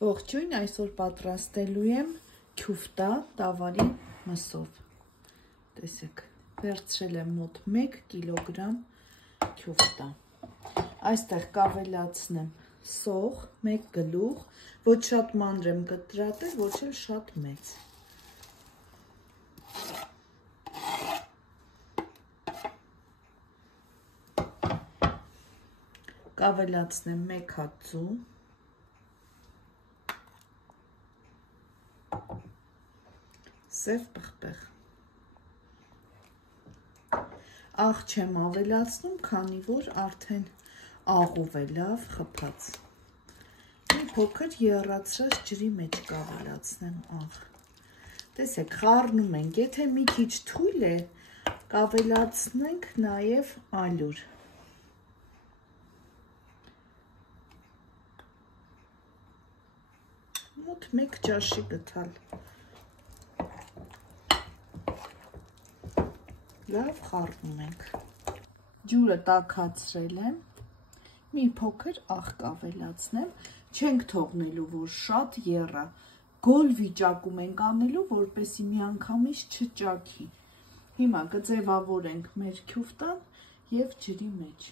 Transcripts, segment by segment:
Ողջույն, այսօր պատրաստելու եմ քյուֆտա տավարի մսով։ Տեսեք, վերցրել եմ մոտ 1 կիլոգրամ քյուֆտա։ Այստեղ կավելացնեմ սող, 1 գլուխ, ոչ շատ մանր եմ կտրատել, ոչ էլ շատ մեծ։ Կավելացնեմ 1 հատ ձու, սև պղպեղ։ Աղ չեմ ավելացնում, քանի որ արդեն աղով է լավ խփած։ Մի փոքր եռացրած ջրի մեջ կավելացնեմ աղ։ Տեսեք, խառնում ենք, եթե մի քիչ թույլ է, կավելացնենք նաև ալյուր։ Մոտ 1 ճաշի գթալ։ Լավ խառնում ենք։ Ջուրը տաքացրել եմ, մի փոքր աղ կավելացնեմ, չենք թողնելու, որ շատ եռա, գոլ վիճակում ենք անելու, որպեսզի միանգամից չճաքի։ Հիմա կձևավորենք մեր քյուֆտան և ջրի մեջ։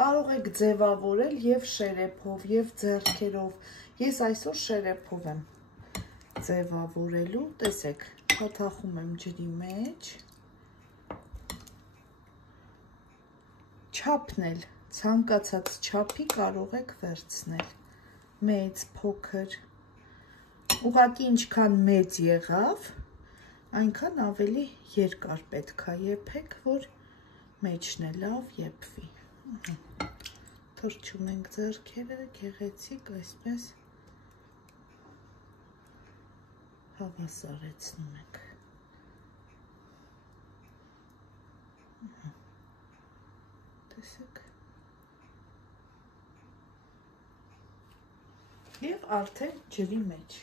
Կարող եք ձևավորել և շերեփով, և ձեռքերով, ես այսօր շերեփով եմ ձևավորելու, տեսեք, փաթաթում եմ ջրի մեջ, չափն էլ ցանկացած չափի կարող եք վերցնել, մեծ, փոքր, ուղղակի ինչքան մեծ եղավ, այնքան ավելի երկար պետք է եփեք, որ մեջն է լավ եփվի։ Թռչում ենք ձեռքերը, գեղեցիկ, այսպես հավասարեցնում ենք։ Տեսեք։ Եվ արդեն ջրի մեջ։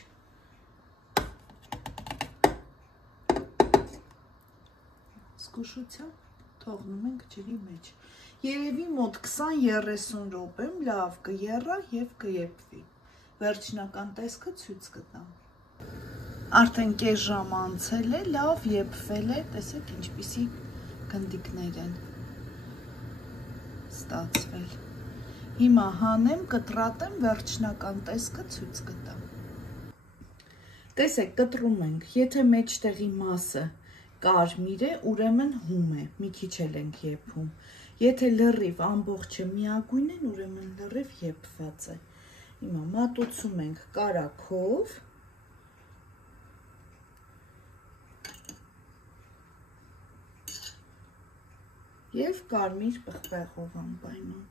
Զգուշությամբ թողնում ենք ջրի մեջ։ Երևի մոտ 20-30 րոպեում լավ կեռա և կեփվի։ Վերջնական տեսքը ցույց կտամ։ Արդեն կես ժամ անցել է, լավ եփվել է, տեսեք ինչպիսի գնդիկներ են ստացվել։ Հիմա հանեմ, կտրատեմ, վերջնական տեսքը ցույց կտամ։ Տեսեք, կտրում ենք, եթե մեջտեղի մասը կարմիր է, ուրեմն հում է, մի քիչ էլ ենք եփում։ Եթե լրիվ ամբողջը միագույն են, ուրեմն լրիվ եփված է։ Հիմա մատուցում ենք կարագով։ Եվ կարմիր պղպեղով անպայման։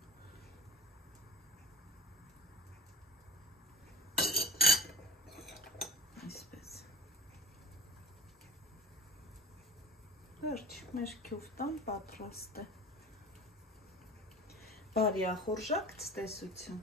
Այսպես։ Վերջ, մեր քյուֆտան պատրաստ է։ Բարի ախորժակ ցտեսություն։